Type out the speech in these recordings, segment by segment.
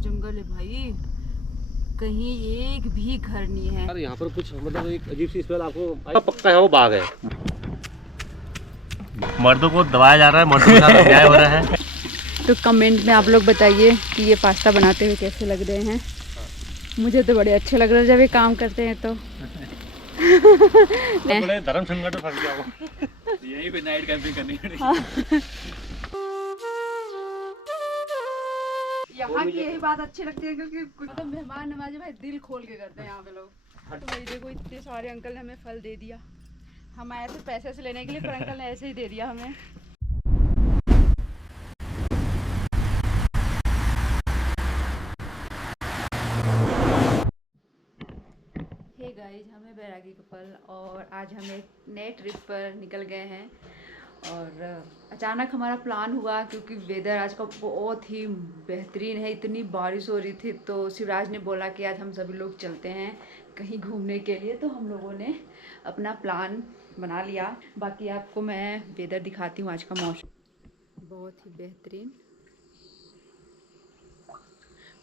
जंगल है भाई, कहीं एक भी घर नहीं है। यार यहाँ पर कुछ मतलब एक अजीब सी स्मेल आपको पक्का है वो बाघ है। मर्दों को दबाया जा रहा है, मर्दों के साथ अन्याय हो रहा है। तो कमेंट में आप लोग बताइए कि ये पास्ता बनाते हुए कैसे लग रहे हैं। मुझे तो बड़े अच्छे लग रहे हैं जब ये काम करते हैं तो। बड़े धर्म संकट में फंस गया वो। यहीं पे नाइट कैंपिंग करनी पड़ेगी। हाँ। यहाँ की यही बात अच्छी लगती है क्योंकि मतलब मेहमान नवाजी भाई दिल खोल के करते हैं यहाँ पे लोग। तो भाई देखो इतने सारे अंकल ने हमें फल दे दिया। हम आए थे पैसे से लेने के लिए, पर अंकल ने ऐसे ही दे दिया हमें। हे गाइस, हमें बैरागी का फल और आज हम एक नए ट्रिप पर निकल गए हैं। और अचानक हमारा प्लान हुआ क्योंकि वेदर आज का बहुत ही बेहतरीन है, इतनी बारिश हो रही थी। तो शिवराज ने बोला कि आज हम सभी लोग चलते हैं कहीं घूमने के लिए। तो हम लोगों ने अपना प्लान बना लिया। बाकी आपको मैं वेदर दिखाती हूँ। आज का मौसम बहुत ही बेहतरीन।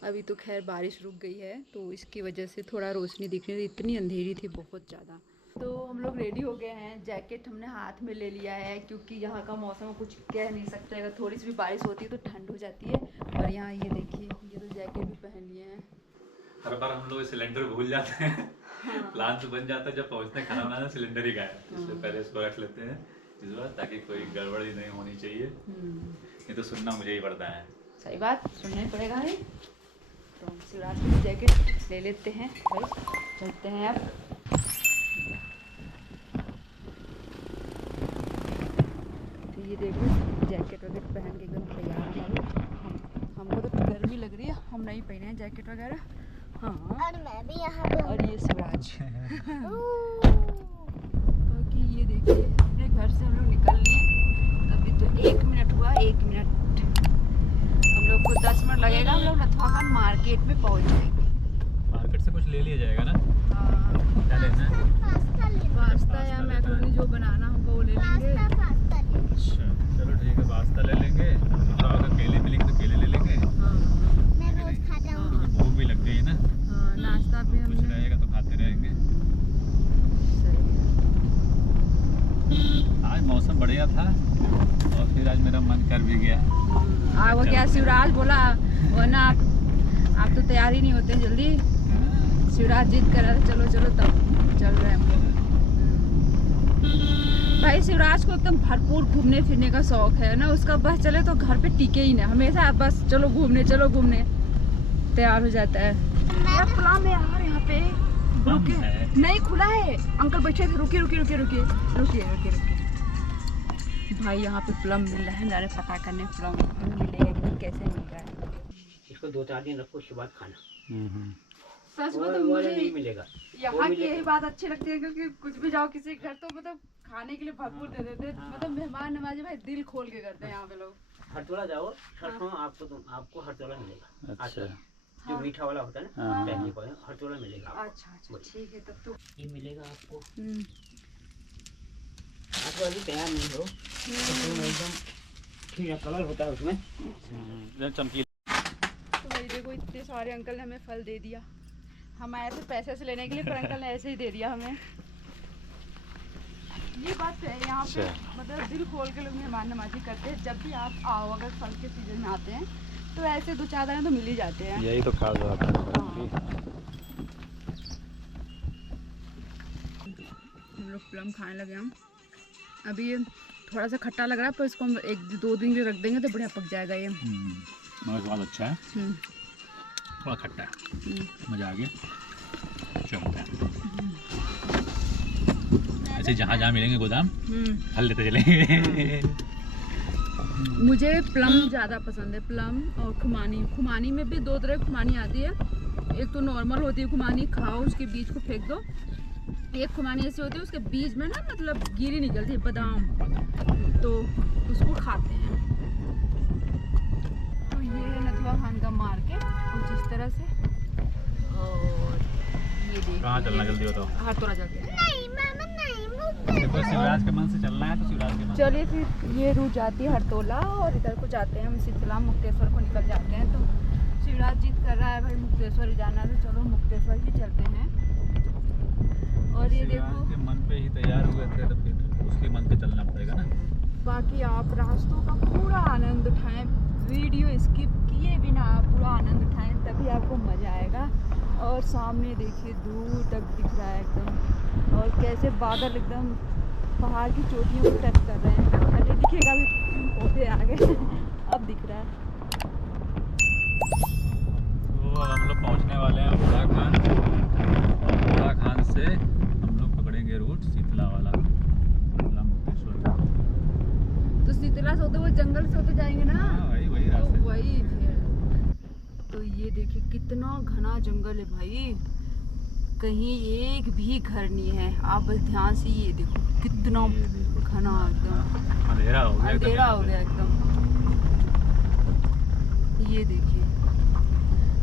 अभी तो खैर बारिश रुक गई है तो इसकी वजह से थोड़ा रोशनी दिख रही थी, इतनी अंधेरी थी बहुत ज़्यादा। तो हम लोग रेडी हो गए हैं। जैकेट हमने हाथ में ले लिया है क्योंकि यहाँ का मौसम कुछ कह नहीं सकते, अगर थोड़ी सी भी बारिश होती है तो ठंड हो जाती है। और यहाँ ये देखिए, ये तो जैकेट भी पहन लिए हैं। हर बार हम लोग सिलेंडर भूल जाते हैं। हाँ। प्लान तो बन जाता है, जब पहुँचते खाना बनाना सिलेंडर ही का है, इसलिए पहले इसको रख लेते हैं इस बार, ताकि कोई गड़बड़ ही नहीं होनी चाहिए। ये तो सुनना मुझे ही पड़ता है। सही बात, सुनना ही पड़ेगा है। तो हम शिवराज की जैकेट ले लेते हैं भाई, चलते हैं अब। तो ये देखो जैकेट वगैरह पहन के एकदम तैयार हैं। हमको तो गर्मी लग रही है, हम नहीं पहने हैं जैकेट वगैरह। हाँ, और मैं भी यहाँ पे। और ये शिवराज। क्योंकि ये देखिए अपने घर से हम लोग निकल लिए। अभी तो 1 मिनट हुआ, 1 मिनट। हम लोग को 10 मिनट लगेगा, हम लोग नथवा खान मार्केट में पहुंच जाएंगे। मार्केट से कुछ ले लिया जाएगा ना? हाँ, क्या लेना है? पास्ता या मैक्रोनी जो बनाना होगा वो ले लेंगे। अच्छा चलो ठीक है, पास्ता ले लेंगे। अगर केले मिलेंगे तो केले ले लेंगे। मैं रोज खाता हूँ। क्योंकि भूख भी लग गई है ना। हाँ, नाश्ता भी कुछ हमने। रहेगा तो खाते रहेंगे। आज मौसम बढ़िया था और फिर आज मेरा मन कर भी गया। वो क्या शिवराज बोला, वरना आप तो तैयार ही नहीं होते जल्दी। शिवराज जिद कर रहा था चलो चलो, तब चल रहे हैं हम लोग। भाई शिवराज को एकदम भरपूर घूमने फिरने का शौक है ना, उसका बस चले तो घर पे टिके ही ना, हमेशा बस चलो घूमने तैयार हो जाता है। यार प्लान है यार यहाँ पे, रुके नहीं, खुला है। अंकल बैठे थे, रुकिए। भाई यहाँ पे प्लम मिल रहा है, जाने पता करने प्लम मिलेगा कि कैसे मिल रहा है। इसको 2-4 दिन रखो, उसके बाद खाना। सच में तो मुझे नहीं मिलेगा। यहाँ की यही बात अच्छी लगती है क्योंकि कुछ भी जाओ किसी घर तो मतलब खाने के लिए भरपूर दे देते हैं। मतलब मेहमान नवाजी भाई दिल खोल के करते हैं यहाँ पे लोग। हरतोला जाओ, सरसों आपको हरतोला मिलेगा। अच्छा जो मीठा वाला होता है ना, पहले को हरतोला मिलेगा आपको। अच्छा ठीक है, तब तो ये मिलेगा आपको। आपको अभी तैयार नहीं हो, एकदम खीरा कलर होता है उसमें, चमकीला। तो भाई देखो इतने सारे अंकल ने हमें फल दे दिया। हम आए थे पैसे से लेने के लिए, पर अंकल ने ऐसे ही दे दिया हमें। ये बात है यहाँ पे, मतलब दिल खोल के लोग मेहमान नवाजी करते हैं। जब भी आप आओ, अगर फल के सीजन में आते हैं तो ऐसे 2-4 दाने तो मिल ही जाते हैं। यही तो खास बात है। हम लोग प्लम खाने लगे। हम अभी ये थोड़ा सा खट्टा लग रहा है, पर इसको हम 1-2 दिन के लिए रख देंगे तो बढ़िया पक जाएगा ये। मगर स्वाद अच्छा है, थोड़ा खट्टा है, मजा आ गया। चलते हैं ऐसे जहाँ जहाँ मिलेंगे गोदाम फल लेते चलेंगे। मुझे प्लम ज़्यादा पसंद है, प्लम और खुमानी में भी 2 तरह की खुमानी आती है। एक तो नॉर्मल होती है खुमानी, खाओ उसके बीज को फेंक दो। एक खुमानी ऐसी होती है उसके बीज में ना मतलब गिरी निकलती है, बादाम, तो उसको खाते हैं। तो ये है नथवा खान का मार्केट कुछ इस तरह से। और ये देखिए कहाँ चलना जल्दी बताओ। हरतोला जल्दी। नहीं मामा नहीं, मुझे देखो शिवराज के मन से चलना है तो शिवराज के मन। चलिए फिर ये रूट जाती है हरतोला और इधर को जाते हैं हम शीतला मुक्तेश्वर को निकल जाते हैं। तो शिवराज जिद कर रहा है भाई मुक्तेश्वर ही जाना है, तो चलो मुक्तेश्वर ही चलते हैं। और ये देखो के मन पे ही तैयार हुए थे तो फिर उसके मन पे चलना पड़ेगा ना। बाकी आप रास्तों का पूरा आनंद उठाएं, वीडियो स्किप किए बिना आप पूरा आनंद उठाएं, तभी आपको मज़ा आएगा। और सामने देखिए दूर तक दिख रहा है एकदम, और कैसे बादल एकदम पहाड़ की चोटियों को टच कर रहे हैं। अरे दिखेगा भी पौधे आगे अब दिख रहा है। तो हम लोग पहुंचने वाले हैं उत्तराखंड, और उत्तराखंड से हम लोग पकड़ेंगे रूट शीतला वाला, शीतला मुक्तेश्वर का। तो शीतला से होते हुए जंगल से होते जाएंगे ना। हाँ, वही तो रास्ते। वही फिर। तो ये देखिए कितना घना जंगल है भाई, कहीं एक भी घर नहीं है। आप बस ध्यान से ये देखो कितना ये देखो, घना एकदम अंधेरा हो गया, अंधेरा हो गया एकदम। ये देखिए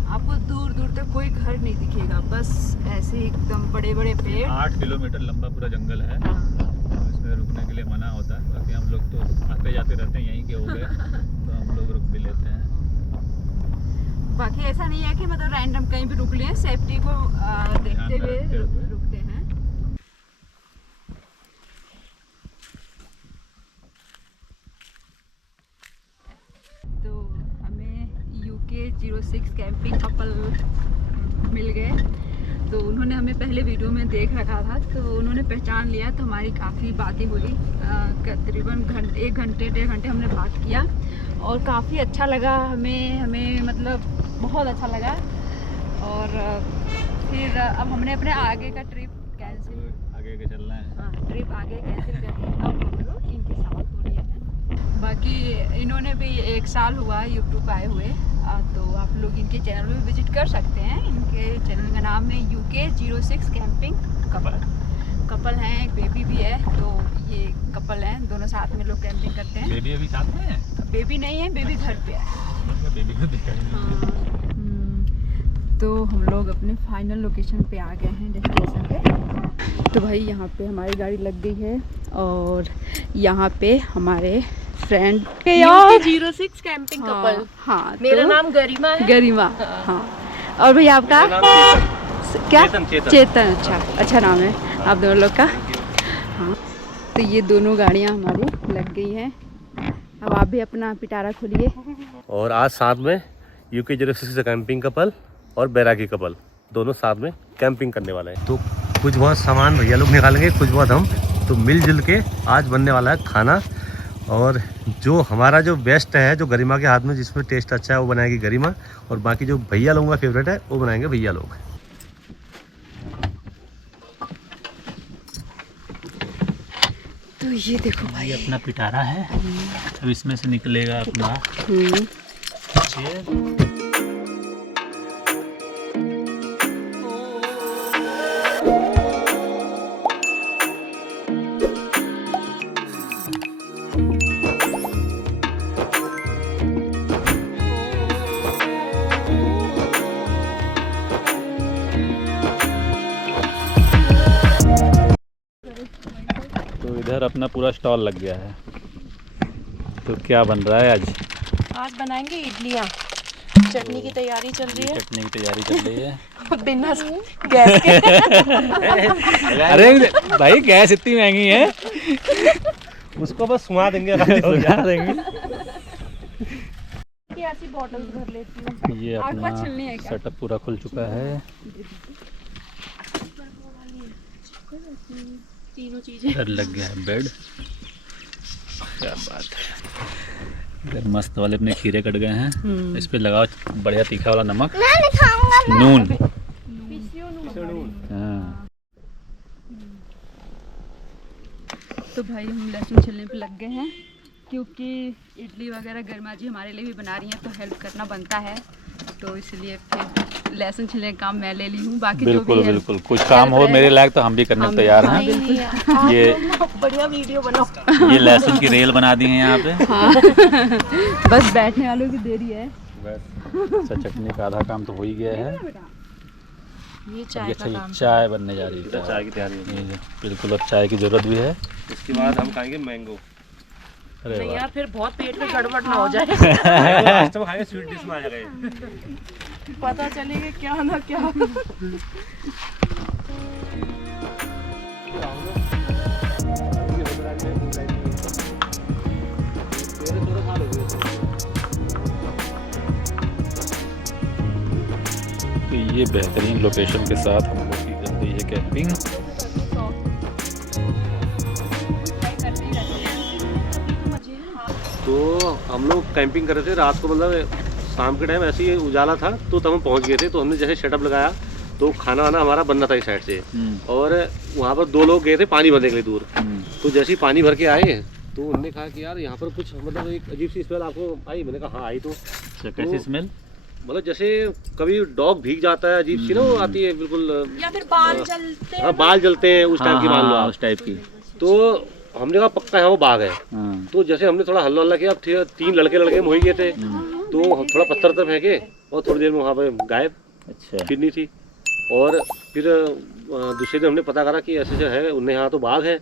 आपको दूर दूर तक कोई घर नहीं दिखेगा, बस ऐसे एकदम बड़े बड़े पेड़। 8 किलोमीटर लंबा पूरा जंगल है। इसमें रुकने के लिए मना होता है, बाकी हम लोग तो आते जाते रहते हैं, यहीं के हो गए तो हम लोग रुक भी लेते हैं। बाकी ऐसा नहीं है कि मतलब रैंडम कहीं भी रुक लें, सेफ्टी को देखते हुए रुकते हैं। तो हमें UK 06 कैंपिंग कपल मिल गए। तो उन्होंने हमें पहले वीडियो में देख रखा था, तो उन्होंने पहचान लिया, तो हमारी काफ़ी बातें हुई। तकरीबन 1-1.5 घंटे हमने बात किया, और काफ़ी अच्छा लगा हमें मतलब बहुत अच्छा लगा। और फिर अब हमने अपने आगे का ट्रिप कैंसिल, आगे के चलना है। हाँ ट्रिप आगे कैंसिल कर दी। अब हम लोग इनके साथ हो रही है। बाकी इन्होंने भी 1 साल हुआ यूट्यूब आए हुए, तो आप लोग इनके चैनल में विजिट कर सकते हैं। इनके चैनल का नाम है UK 06 कैंपिंग कपल हैं, एक बेबी भी है। तो ये कपल हैं, दोनों साथ में लोग कैंपिंग करते हैं। बेबी अभी साथ में है? बेबी नहीं है, बेबी घर पे है। बेबी को देखा ही नहीं। तो हम लोग अपने फाइनल लोकेशन पे आ गए हैं, डेस्टिनेशन पे। तो भाई यहाँ पे हमारी गाड़ी लग गई है, और यहाँ पे हमारे फ्रेंड UK 06 कैंपिंग कपल। हाँ मेरा तो नाम गरिमा है। गरिमा, हाँ। और भाई आपका क्या? चेतन। अच्छा नाम है आप दोनों लोग का। हाँ तो ये दोनों गाड़ियाँ हमारी लग गई हैं। अब आप भी अपना पिटारा खोलिए। और आज साथ में UK 06 कैंपिंग कपल और बैरागी कपल दोनों साथ में कैंपिंग करने वाले हैं। तो कुछ बहुत सामान भैया लोग निकालेंगे, कुछ बहुत हम, तो मिलजुल के आज बनने वाला है खाना। और जो हमारा जो बेस्ट है, जो गरिमा के हाथ में जिसमें टेस्ट अच्छा है, वो बनाएगी गरिमा, और बाकी जो भैया लोगों का फेवरेट है वो बनाएंगे भैया लोग। तो ये देखो भाई, ये अपना पिटारा है। अब इसमें से निकलेगा अपना इधर अपना पूरा स्टॉल लग गया है। तो क्या बन रहा है आज? आज बनाएंगे इडलियाँ। चटनी की तैयारी चल रही है। चटनी की तैयारी चल रही है। बिना गैस के। अरे भाई गैस इतनी महंगी है, उसको बस सुना देंगे। ऐसी बॉटल्स भर लेती हूँ। ये आग अपना पर छिलनी है क्या? सेटअप पूरा खुल चुका है। तीनों चीजें। इधर लग गया है बेड। क्या बात है। इधर मस्त वाले अपने खीरे कट गए हैं। इस पे लगाओ बढ़िया तीखा वाला नमक, नून। हाँ। तो भाई हम लहसुन छिलने पे लग गए हैं, क्योंकि इडली वगैरह गरिमा जी हमारे लिए भी बना रही हैं, तो हेल्प करना बनता है। तो इसलिए फिर लहसुन छिलने का काम मैं ले ली हूँ। बाकी बिल्कुल जो भी बिल्कुल, कुछ काम हो मेरे लायक तो हम भी करने को तैयार हैं। ये बढ़िया वीडियो बनाओ। ये लहसुन की रेल बना दी है यहाँ पे। हाँ। बस बैठने वालों की देरी है। अच्छा, चटनी का आधा काम तो हो ही गया है। ये चाय का काम। चाय बनने जा रही है। चाय की तैयारी है। बिल्कुल, अब चाय की जरूरत भी है। इसके बाद हम खाएंगे मैंगो। अरे नहीं वाह। यार फिर बहुत पेट में गड़बड़ ना हो जाए। लास्ट में खाएंगे स्वीट डिश में आ जाएगा। पता चलेगा क्या ना क्या। तो ये बेहतरीन लोकेशन के साथ हम लोग की चल रही है कैंपिंग। तो हम लोग कैंपिंग कर रहे थे रात को, मतलब शाम के टाइम ऐसे ही उजाला था तो तब हम पहुंच गए थे। तो हमने जैसे सेटअप लगाया तो खाना वाना हमारा बनना था इस साइड से, और वहाँ पर 2 लोग गए थे पानी भरने के लिए दूर। तो जैसे ही पानी भर के आए तो उन्होंने कहा कि यार यहाँ पर कुछ मतलब एक अजीब सी स्मेल आपको आई। मैंने कहा हाँ आई। तो कैसी स्मेल? मतलब जैसे कभी डॉग भीग जाता है अजीब सी ना, वो आती है बिल्कुल। या फिर बाल जलते हैं। हाँ बाल जलते हैं उस टाइप की मान लो आप। उस टाइप की। तो हमने कहा पक्का यहाँ वो बाघ है। तो जैसे हमने थोड़ा हल्ला हल्ला किया, अब 3 लड़के हो ही गए थे। तो थोड़ा पत्थर फेंके और थोड़ी देर में वहाँ पे गायब। अच्छा। फिर नहीं थी। और फिर दूसरे दिन हमने पता करा कि ऐसे जो है उन्हें यहाँ तो बाघ है।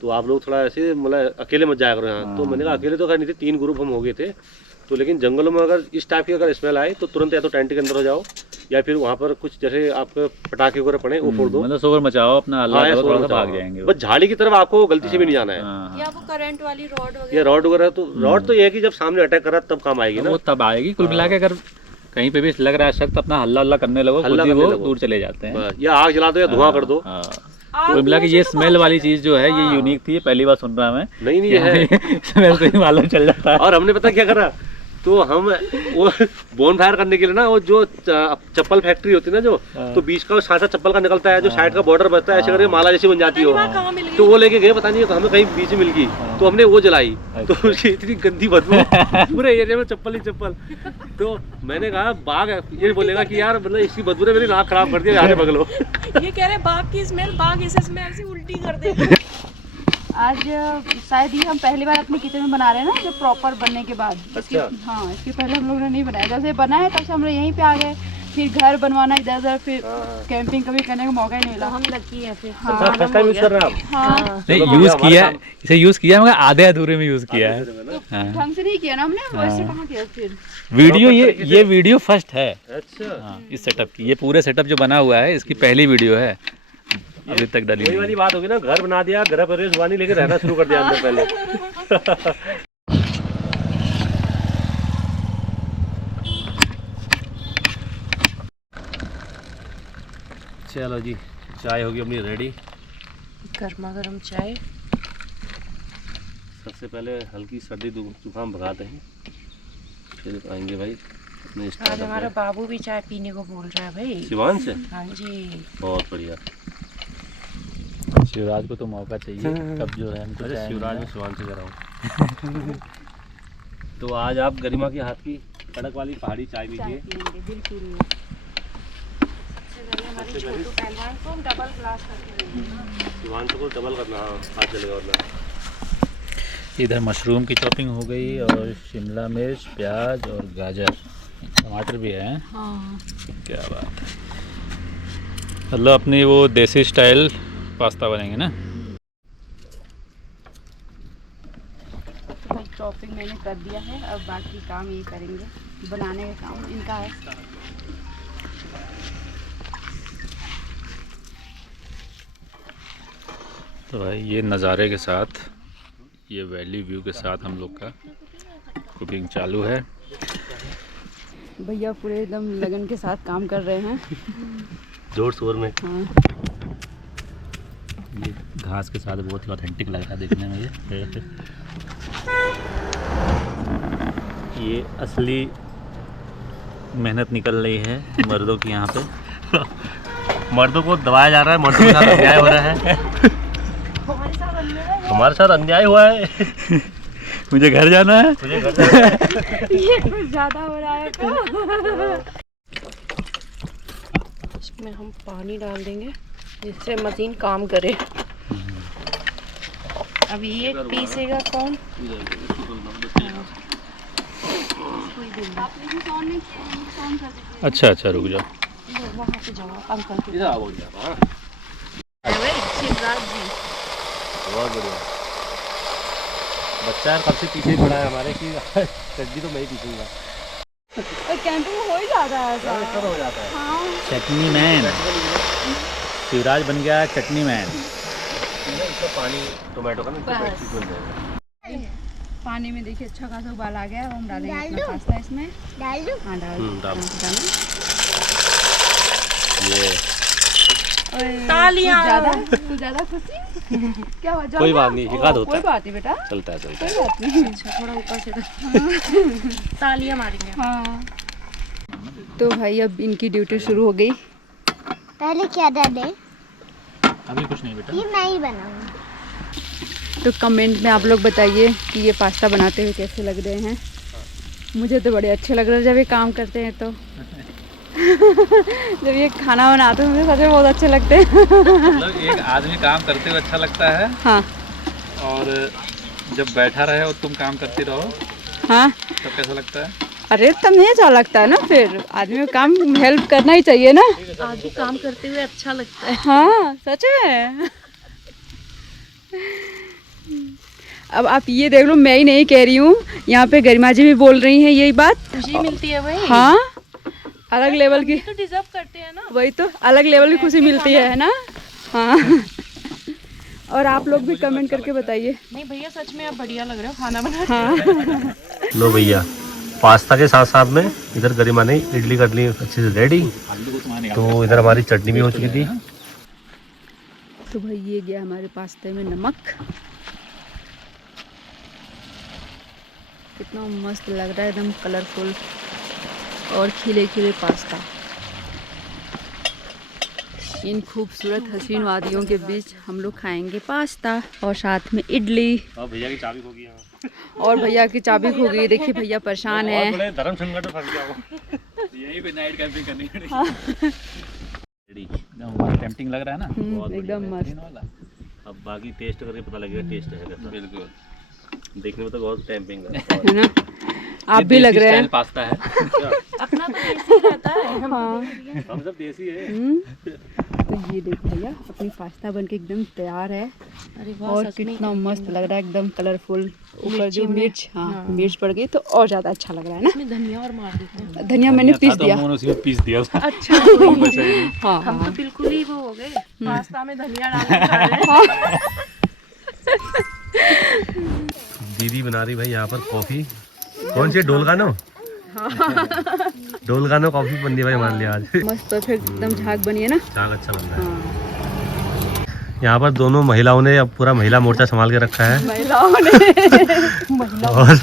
तो आप लोग थोड़ा ऐसे मतलब अकेले मत जाया करो यहाँ। तो मैंने कहा अकेले तो खैर नहीं थे, 3 ग्रुप हम हो गए थे। तो लेकिन जंगलों में अगर इस टाइप की अगर स्मेल आए तो तुरंत या तो टेंट के अंदर हो जाओ, या फिर वहाँ पर कुछ जैसे आपके पटाखे वगैरह पड़े वो फोड़ दो। मतलब शोर मचाओ अपना, हाँ, अल्लाह शोर थोड़ा सा मचाओ। भाग जाएंगे। बस झाड़ी की तरफ आपको गलती से भी नहीं जाना है। या वो करंट वाली रॉड वगैरह। या रॉड वगैरह, तो रॉड तो ये है कि जब सामने अटैक कर रहा है तब काम आएगी ना। वो तब आएगी। कुल मिला के अगर कहीं पे भी लग रहा है शख्स, अपना हल्ला हल्ला करने लगो, हल्ला खुद ही करने वो लगो। दूर चले जाते हैं। बस, या आग जला दो या धुआं कर दो। कुल मिला के ये स्मेल वाली चीज जो है ये यूनिक थी, पहली बार सुन रहा मैं। नहीं ये है। स्मेल से ही मालूम चल जाता है। और हमने पता क्या करा, तो हम वो बोन फायर करने के लिए ना, वो जो चप्पल फैक्ट्री होती है ना जो, तो बीच का साथ चप्पल का निकलता है, जो साइड का बॉर्डर बचता है, ऐसे करके माला जैसी बन जाती हो। तो वो लेके गए, पता नहीं हमें कहीं बीच में मिल गई। तो हमने वो जलाई। तो उसकी इतनी गंदी बदबू पूरे एरिया में चप्पल ही चप्पल। तो मैंने कहा बाघ ये बोलेगा कि यार मतलब इसकी बदबू ने मेरी नाक खराब कर दिया, आगे बगलो। ये कह रहे बाघ की स्मेल, बाघ इस स्मेल से उल्टी कर देगा। आज शायद ये हम पहली बार अपने किचन में बना रहे हैं ना, जो प्रॉपर बनने के बाद। अच्छा। हाँ, इसके पहले हम लोगों ने नहीं बनाया। जब से बना है तब से हम लोग यहीं पे आ गए। फिर घर बनवाना इधर उधर, फिर कैंपिंग कभी करने का मौका ही नहीं मिला। हम लकी है फिर। फर्स्ट टाइम यूज कर रहे हैं आप? हाँ, नहीं यूज किया, इसे यूज किया मगर आधे अधूरे में यूज किया है। ढंग से नहीं किया ना हमने, वैसे कहाँ किया फिर। वीडियो ये वीडियो फर्स्ट है। अच्छा। इस सेटअप की, ये पूरे सेटअप जो बना हुआ है इसकी पहली वीडियो है, अभी तक डली वही नहीं। वाली बात होगी ना, घर बना दिया, घर पर जुबानी लेके रहना शुरू कर दिया हमने पहले। चलो जी, चाय होगी अपनी रेडी। गर्मा गर्म चाय। सबसे पहले हल्की सर्दी जुकाम भगाते हैं, फिर आएंगे भाई अपने आज हमारा बाबू भी चाय पीने को बोल रहा है भाई। सिवान से। हाँ जी। बहुत बढ़िया। शिवराज को तो मौका चाहिए, तब जो है हमको अरे चाय शिवराज में मिला। सिवान से कर रहा हूँ। तो आज आप गरिमा के हाथ की कड़क वाली पहाड़ी चाय पीजिए। बिल्कुल। हमारी छोटू पहलवान को हम डबल ग्लास करके देंगे। सिवान को डबल करना, हाँ हाथ चलेगा वरना। इधर मशरूम की चॉपिंग हो गई और शिमला मिर्च, प्याज और गाजर, टमाटर भी है। हाँ। क्या बात है। मतलब अपनी वो देसी स्टाइल पास्ता बनेंगे ना। भाई चॉपिंग मैंने कर दिया है, अब बाकी काम ये करेंगे, बनाने का काम इनका है। तो भाई ये नज़ारे के साथ, ये वैली व्यू के साथ हम लोग का कुकिंग चालू है। भैया पूरे एकदम लगन के साथ काम कर रहे हैं। जोर शोर में। हाँ। ये घास के साथ बहुत ही ऑथेंटिक लग रहा है देखने में ये असली मेहनत निकल रही है मर्दों की यहाँ पे। मर्दों को दबाया जा रहा है, मर्दों के साथ अन्याय हो रहा है। हमारे साथ अन्याय हुआ है। मुझे घर जाना है। मुझे घर जाना है। ये कुछ ज्यादा हो रहा है तो। इसमें हम पानी डाल देंगे जिससे मशीन काम करे। अब ये पीसेगा कौन? अच्छा अच्छा रुक जाओ। वहाँ पे जाओ अंकल के। इधर आओ भैया। हाँ शिवराज जी। बहुत बढ़िया। बच्चा यार कब से पीछे ही पड़ा है हमारे कि चटनी तो मैं ही पीछूंगा। कैंपिंग में हो ही जाता है ऐसा। सब हो जाता है। हाँ। चटनी मैन शिवराज बन गया चटनी मैन। इसमें पानी टोमेटो का ना बस। बन जाएगा। पानी में देखिए अच्छा खासा उबाल आ गया है। हम डालेंगे डाल अपना दूं? पास्ता इसमें। डाल दूं? हाँ डाल डाल। डालो। ये तालियां। कुछ ज्यादा खुशी क्या हो कोई बात नहीं, हिकात होता कोई है। बात नहीं बेटा, चलता है चलता है। कोई बात नहीं। अच्छा थोड़ा ऊपर से तालियां मारेंगे। हाँ तो भाई अब इनकी ड्यूटी शुरू हो गई। पहले क्या डाले? अभी कुछ नहीं बेटा। ये मैं ही बनाऊंगी। तो कमेंट में आप लोग बताइए कि ये पास्ता बनाते हुए कैसे लग रहे हैं। मुझे तो बड़े अच्छे लग रहे हैं जब ये काम करते हैं तो। जब ये खाना बनाते हैं मुझे सच में बहुत अच्छे लगते हैं। मतलब एक आदमी काम करते हुए अच्छा लगता है हाँ और जब बैठा रहे और तुम काम करती रहो हाँ। तब कैसा लगता है? अरे तब नहीं अच्छा लगता है ना, फिर आदमी को काम हेल्प करना ही चाहिए ना। आज भी काम करते हुए अच्छा लगता है। हाँ सच में। अब आप ये देख लो, मैं ही नहीं कह रही हूँ, यहाँ पे गरिमा जी भी बोल रही हैं यही बात। खुशी मिलती है भाई। हाँ अलग लेवल की, तो डिजर्व करते हैं ना। वही तो अलग लेवल की खुशी मिलती है ना। हाँ और आप लोग भी कमेंट करके बताइए। नहीं भैया सच में आप बढ़िया लग रहे हो खाना बना। हाँ लो भैया, पास्ता के साथ साथ में इधर गरिमा ने इडली कर ली अच्छे से रेडी। तो इधर हमारी चटनी भी हो चुकी थी। तो भाई ये गया हमारे पास्ते में नमक। कितना मस्त लग रहा है, एकदम कलरफुल और खिले खिले पास्ता। इन खूबसूरत हसीन वादियों के बीच हम लोग खाएंगे पास्ता और साथ में इडली। और भैया की चाबी खो गई यहाँ। और भैया की चाबी खो गई, देखिए भैया परेशान है। बड़े धर्म संकट में फंस गया वो। यहीं पे नाइट कैंपिंग करनी पड़ेगी। हाँ। टेम्पटिंग लग रहा है ना? एकदम मस्त। अब बाकी टेस्ट करके पता लगेगा टेस्ट है कैसा। बिल्कुल। देखने में तो बहुत कैंपिंग है ना, आप भी लग रहे हैं। पास्ता है। अपना तो देसी रहता है। हाँ हम सब देसी है। तो ये देखो भैया अपनी पास्ता बनके एकदम तैयार है। अरे वाह और सच में कितना मस्त लग रहा है, एकदम कलरफुल। ऊपर मिर्ची जो में- मिर्च, हाँ हाँ। मिर्च पड़ गई तो और ज्यादा अच्छा लग रहा है ना। इसमें धनिया और मार देते हैं। धनिया मैंने पीस दिया। उन्होंने उसी में पीस दिया था। अच्छा हाँ हम तो हाँ बिल्कुल ही वो हो गए पास्ता में धनिया डाल के खा रहे हैं। दीदी बना रही भाई यहाँ पर कॉफी। कौन सी डोलगानो? डोलगानो कॉफी बन रही भाई हमारे लिए आज। मस्त परफेक्ट एकदम झाग बनी है ना। चाक अच्छा बन रहा है। हाँ यहाँ पर दोनों महिलाओं ने अब पूरा महिला मोर्चा संभाल के रखा है। महिलाओं ने और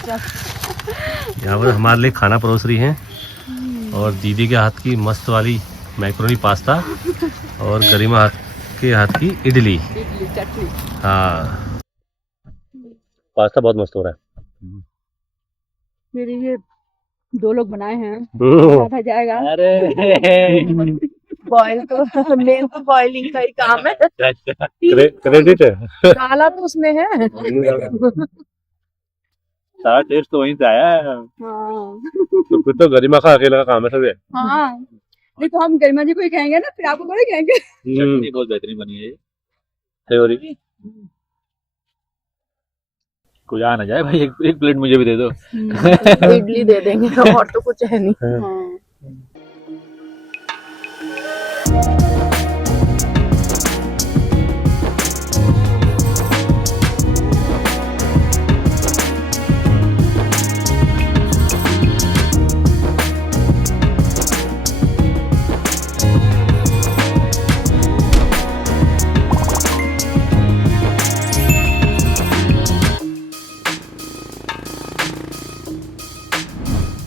यहाँ पर हमारे लिए खाना परोस रही हैं। और दीदी के हाथ की मस्त वाली मैक्रोनी पास्ता और गरिमा के हाथ की इडली। इडली चटनी। हाँ पास्ता बहुत मस्त हो रहा है। मेरे ये 2 लोग बनाए हैं, हम्म। खाता जाएगा। अरे बॉयल तो मेन तो बॉइलिंग का ही काम है। क्रेडिट है। काला तो उसमें है। सारा टेस्ट तो वहीं से आया है। हाँ तो फिर तो गरिमा का अकेला का काम है सब ये। हाँ नहीं तो हम गरिमा जी को ही कहेंगे ना, फिर आपको थोड़ी कहेंगे। चटनी बहुत बेहतरीन बनी है ये। सही हो रही। कोई आ ना जाए भाई, एक प्लेट मुझे भी दे दो। इडली दे देंगे और तो कुछ है नहीं। हाँ